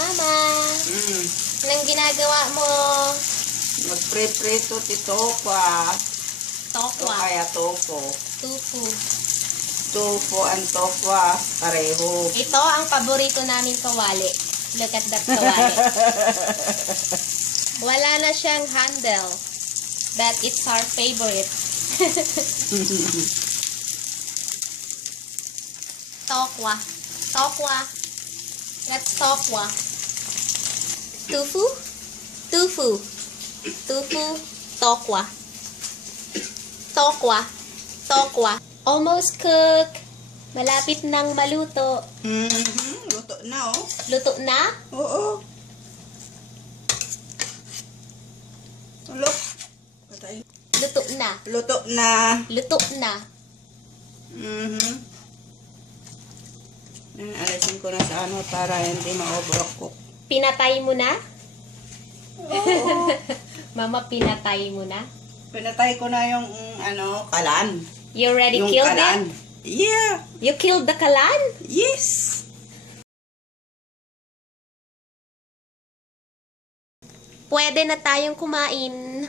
Mama, anong ginagawa mo? Magpre-preto ti tokwa. Tokwa. O kaya toko. Tufu. Tofu and tokwa, pareho. Ito ang paborito namin kawali. Look at that kawali. Wala na siyang handle. But it's our favorite. Tokwa. Tokwa. That's tokwa. Tofu. Tofu. Tofu. Tokwa. Tokwa. Tokwa. Almost cook. Malapit nang maluto. Luto na, oh. Luto na? Oo. Look. Patay. Luto na. Luto na. Luto na. Alisin ko na sa ano para hindi ma-overcook. Pinatay mo na? Oo. Mama, pinatay mo na? Pinatay ko na yung kalan. You already Yung killed kalan. it? Yeah. You killed the kalan? Yes. Pwede na tayong kumain.